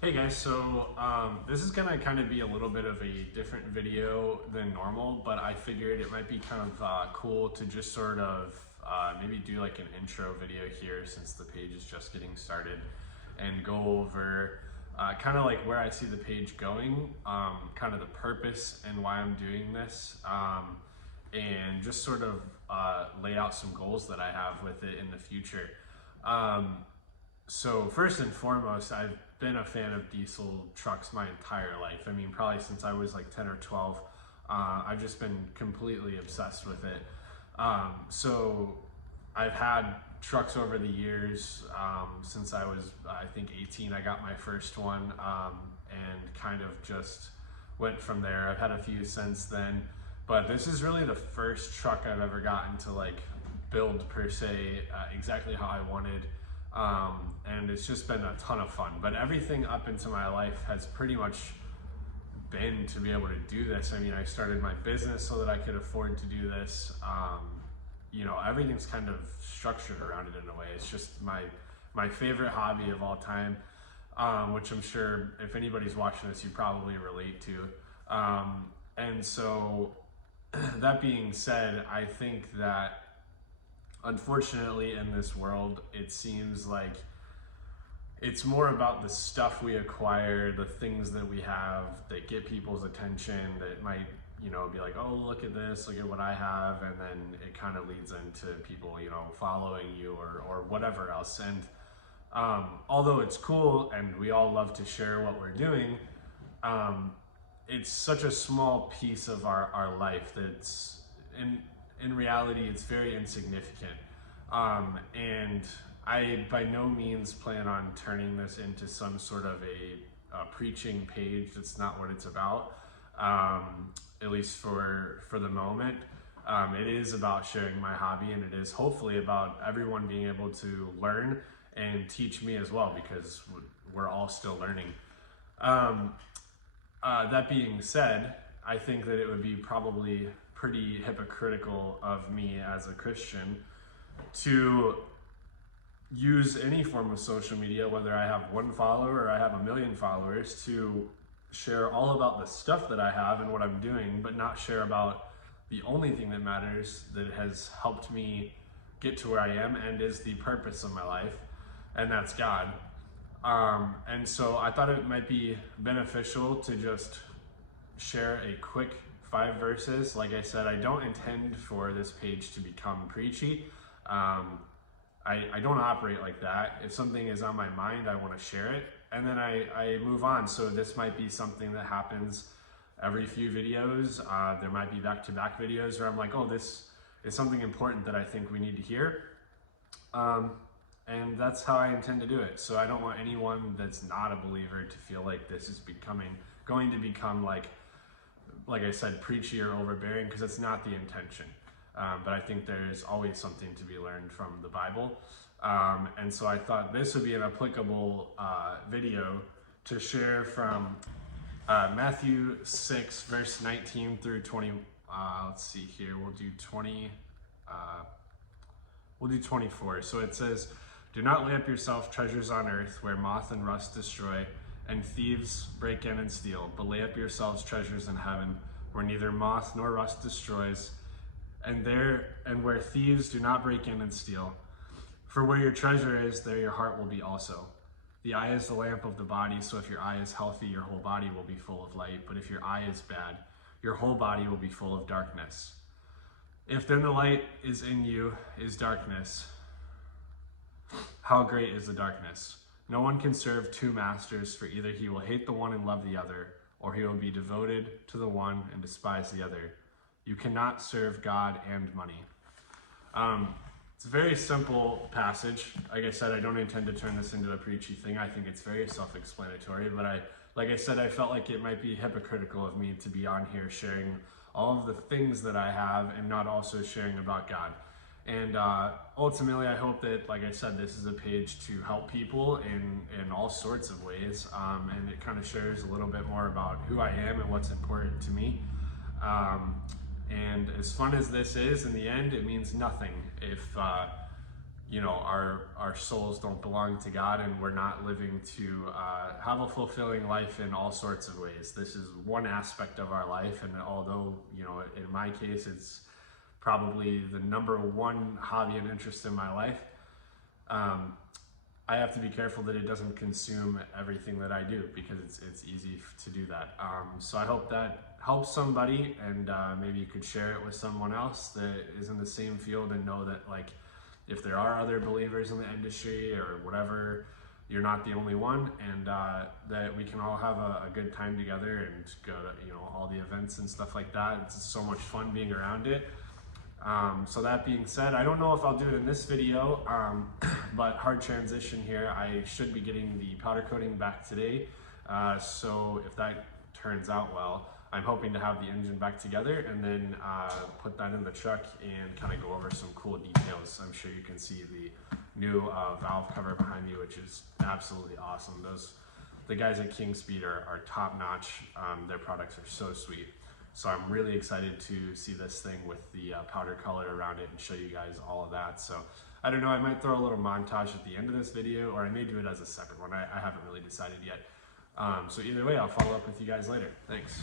Hey guys, this is gonna kind of be a little bit of a different video than normal, but I figured it might be kind of cool to just sort of maybe do like an intro video here since the page is just getting started and go over kind of like where I see the page going, kind of the purpose and why I'm doing this, and just sort of lay out some goals that I have with it in the future. So first and foremost, I've been a fan of diesel trucks my entire life. I mean, probably since I was like 10 or 12. I've just been completely obsessed with it. So I've had trucks over the years. Since I was, I think 18, I got my first one, and kind of just went from there. I've had a few since then, but this is really the first truck I've ever gotten to like build per se, exactly how I wanted. And it's just been a ton of fun, but everything up into my life has pretty much been to be able to do this. I mean, I started my business so that I could afford to do this. Everything's kind of structured around it in a way. It's just my favorite hobby of all time, which I'm sure if anybody's watching this, you probably relate to. And so that being said, I think that unfortunately in this world, it seems like it's more about the stuff we acquire, the things that we have that get people's attention, that might, be like, oh, look at this, look at what I have. And then it kind of leads into people, following you or whatever else. And although it's cool and we all love to share what we're doing, it's such a small piece of our life that's in reality, it's very insignificant. And I by no means plan on turning this into some sort of a preaching page. That's not what it's about, at least for the moment. It is about sharing my hobby, and it is hopefully about everyone being able to learn and teach me as well, because we're all still learning. That being said, I think that it would be probably pretty hypocritical of me as a Christian to use any form of social media, whether I have one follower or I have 1 million followers, to share all about the stuff that I have and what I'm doing, but not share about the only thing that matters, that has helped me get to where I am and is the purpose of my life, and that's God. And so I thought it might be beneficial to just share a quick 5 verses. Like I said, I don't intend for this page to become preachy. I don't operate like that. If something is on my mind, I want to share it, and then I move on. So this might be something that happens every few videos. There might be back-to-back videos where I'm like, oh, this is something important that I think we need to hear. And that's how I intend to do it. So I don't want anyone that's not a believer to feel like this is going to become like I said, preachy or overbearing, because it's not the intention. But I think there's always something to be learned from the Bible. And so I thought this would be an applicable video to share from Matthew 6, verse 19 through 20. Let's see here, we'll do 24. So it says, "Do not lay up yourself treasures on earth, where moth and rust destroy, and thieves break in and steal, but lay up yourselves treasures in heaven, where neither moth nor rust destroys, and where thieves do not break in and steal. For where your treasure is, there your heart will be also. The eye is the lamp of the body, so if your eye is healthy, your whole body will be full of light. But if your eye is bad, your whole body will be full of darkness. If then the light is in you is darkness, how great is the darkness? No one can serve 2 masters, for either he will hate the one and love the other, or he will be devoted to the one and despise the other. You cannot serve God and money." It's a very simple passage. Like I said, I don't intend to turn this into a preachy thing. I think it's very self-explanatory, but like I said, I felt like it might be hypocritical of me to be on here sharing all of the things that I have and not also sharing about God. And ultimately, I hope that, like I said, this is a page to help people in all sorts of ways. And it kind of shares a little bit more about who I am and what's important to me. And as fun as this is, in the end, it means nothing if you know, our souls don't belong to God, and we're not living to have a fulfilling life in all sorts of ways. This is one aspect of our life, and although, you know, in my case, it's probably the number one hobby and interest in my life, I have to be careful that it doesn't consume everything that I do, because it's easy to do that. So I hope that helps somebody, and maybe you could share it with someone else that is in the same field, and know that, like, if there are other believers in the industry or whatever, you're not the only one, and that we can all have a good time together and go to, you know, all the events and stuff like that. It's so much fun being around it. So that being said, I don't know if I'll do it in this video, but hard transition here. I should be getting the powder coating back today. So if that turns out well, I'm hoping to have the engine back together, and then put that in the truck and kind of go over some cool details. I'm sure you can see the new valve cover behind me, which is absolutely awesome. The guys at King Speed are top notch. Their products are so sweet. So I'm really excited to see this thing with the powder color around it and show you guys all of that. So I don't know, I might throw a little montage at the end of this video, or I may do it as a separate one. I haven't really decided yet. So either way, I'll follow up with you guys later. Thanks.